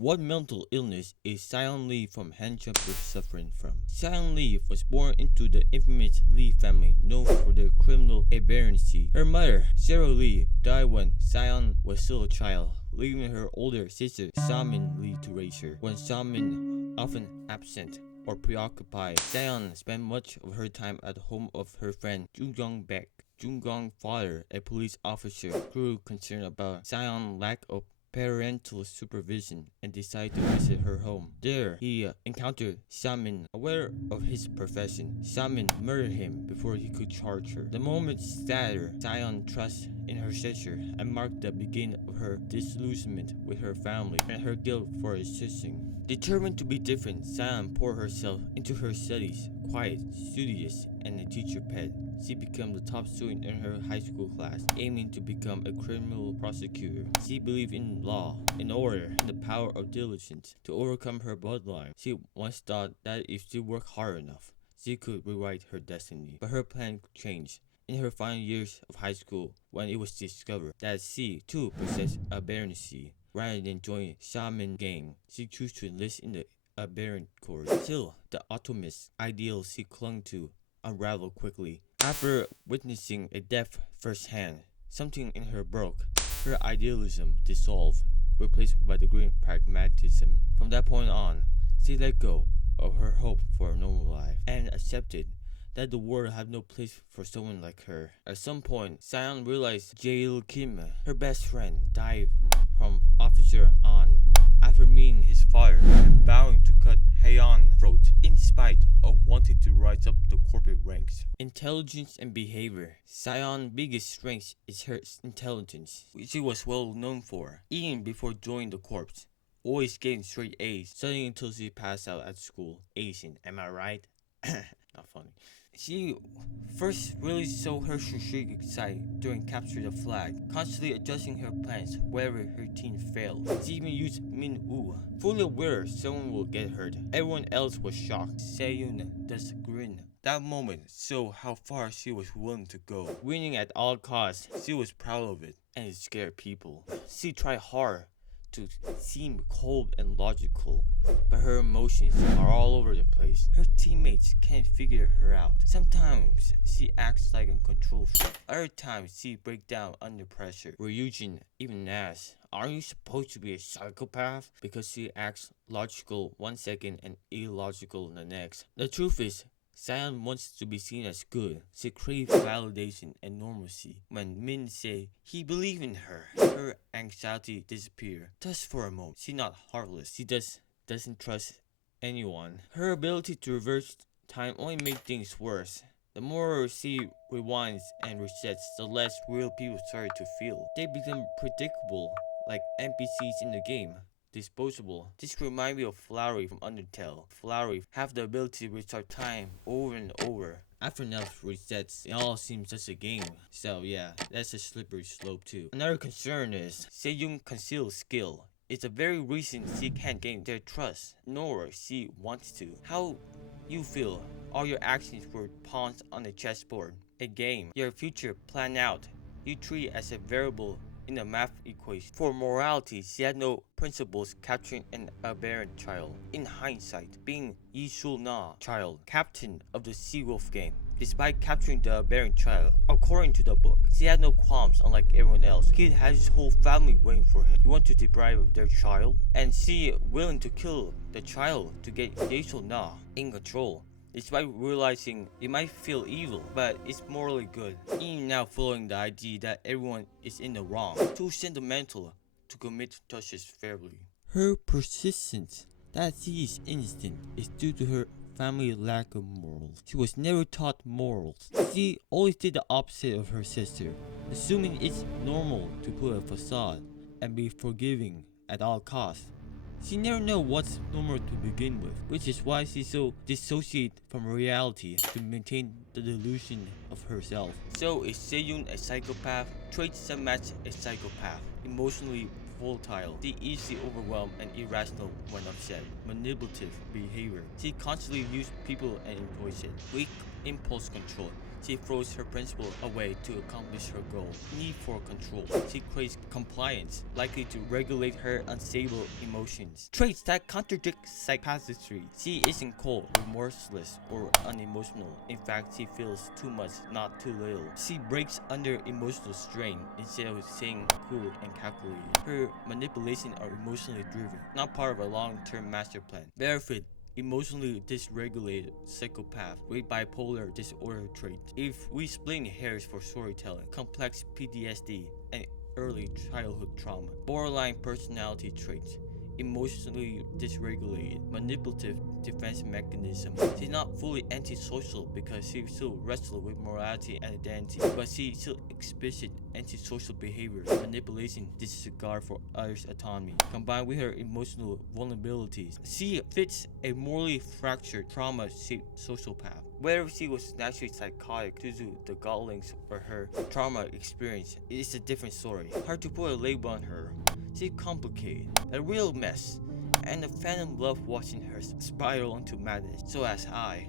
What mental illness is Sayeon Lee from handjumper suffering from? Sayeon Lee was born into the infamous Lee family known for their criminal aberrancy. Her mother, Sarah Lee, died when Sayeon was still a child, leaving her older sister Samin Lee to raise her. When Samin often absent or preoccupied, Sayeon spent much of her time at the home of her friend Jung Baek. Jung-gong's father, a police officer, grew concerned about Sayeon's lack of parental supervision and decided to visit her home. There, he encountered Samin. Aware of his profession, Samin murdered him before he could charge her. The moment shattered Sayeon's trust in her sister and marked the beginning of her disillusionment with her family and her guilt for assisting. Determined to be different, Sayeon poured herself into her studies, quiet, studious, and a teacher pet. She became the top student in her high school class, aiming to become a criminal prosecutor. She believed in law, in order, and the power of diligence to overcome her bloodline. She once thought that if she worked hard enough, she could rewrite her destiny. But her plan changed in her final years of high school when it was discovered that she, too, possessed aberrancy. Rather than join Shaman gang, she chose to enlist in the aberrant corps. Still, the optimist ideal she clung to unraveled quickly. After witnessing a death firsthand, something in her broke. Her idealism dissolved, replaced by the green pragmatism. From that point on, she let go of her hope for a normal life and accepted that the world had no place for someone like her. At some point, Sayeon realized Jae Kim, her best friend, died from Officer An after meeting his father and vowing to cut Haeyeon's throat in spite of wanting to rise up the corporate ranks. Intelligence and behavior. Sayeon's biggest strength is her intelligence, which she was well known for, even before joining the corps. Always getting straight A's, studying until she passed out at school. Asian, am I right? Not funny. She first really showed her strategic side during capture the flag, constantly adjusting her plans wherever her team failed. She even used Min Woo, fully aware someone will get hurt. Everyone else was shocked. Saeyoon just grinned. That moment showed how far she was willing to go. Winning at all costs, she was proud of it, and it scared people. She tried hard to seem cold and logical, but her emotions are all over the place. Her teammates can't figure her out. Sometimes she acts like a control freak. Other times she breaks down under pressure. Ryujin even asks, "Aren't you supposed to be a psychopath?" Because she acts logical one second and illogical the next. The truth is, Sayeon wants to be seen as good. She craves validation and normalcy. When Min say he believes in her, her anxiety disappears. Just for a moment. She's not heartless. She doesn't trust anyone. Her ability to reverse time only makes things worse. The more she rewinds and resets, the less real people start to feel. They become predictable, like NPCs in the game. Disposable. This reminds me of Flowery from Undertale. Flowery have the ability to restart time over and over. After enough resets, it all seems just a game. So yeah, that's a slippery slope too. Another concern is Sejong conceals skill. It's a very reason she can't gain their trust, nor she wants to. How you feel? All your actions were pawns on a chessboard. A game. Your future planned out. You treat it as a variable in a math equation. For morality, she had no principles capturing an aberrant child. In hindsight, being Yi Sul-na child, captain of the Seawolf gang, despite capturing the aberrant child, according to the book, she had no qualms unlike everyone else. Kid had his whole family waiting for him. You want to deprive of their child? And she willing to kill the child to get Yi Sul-na in control. Despite realizing it might feel evil, but it's morally good. Even now following the idea that everyone is in the wrong. Too sentimental to commit touches fairly. Her persistence that she is innocent is due to her family lack of morals. She was never taught morals. She always did the opposite of her sister, assuming it's normal to put a facade and be forgiving at all costs. She never knows what's normal to begin with, which is why she's so dissociated from reality to maintain the delusion of herself. So is Sejong a psychopath? Traits that match a psychopath. Emotionally volatile. She easily overwhelmed and irrational when upset. Manipulative behavior. She constantly used people and employs it. Weak impulse control. She throws her principle away to accomplish her goal. Need for control. She craves compliance, likely to regulate her unstable emotions. Traits that contradict psychopathy. She isn't cold, remorseless, or unemotional. In fact, she feels too much, not too little. She breaks under emotional strain instead of staying cool and calculated. Her manipulations are emotionally driven, not part of a long-term master plan. Barefoot, emotionally dysregulated psychopath with bipolar disorder trait. If we split hairs for storytelling, complex PTSD and early childhood trauma. Borderline personality traits. Emotionally dysregulated, manipulative defense mechanism. She's not fully antisocial because she still wrestles with morality and identity, but she still exhibits antisocial behavior, manipulation, disregard for others' autonomy, combined with her emotional vulnerabilities. She fits a morally fractured, trauma-shaped sociopath. Whether she was naturally psychotic due to the gallings or her trauma experience, it is a different story. Hard to put a label on her. She's complicated, a real mess, and the fandom loved watching her spiral into madness. So as I.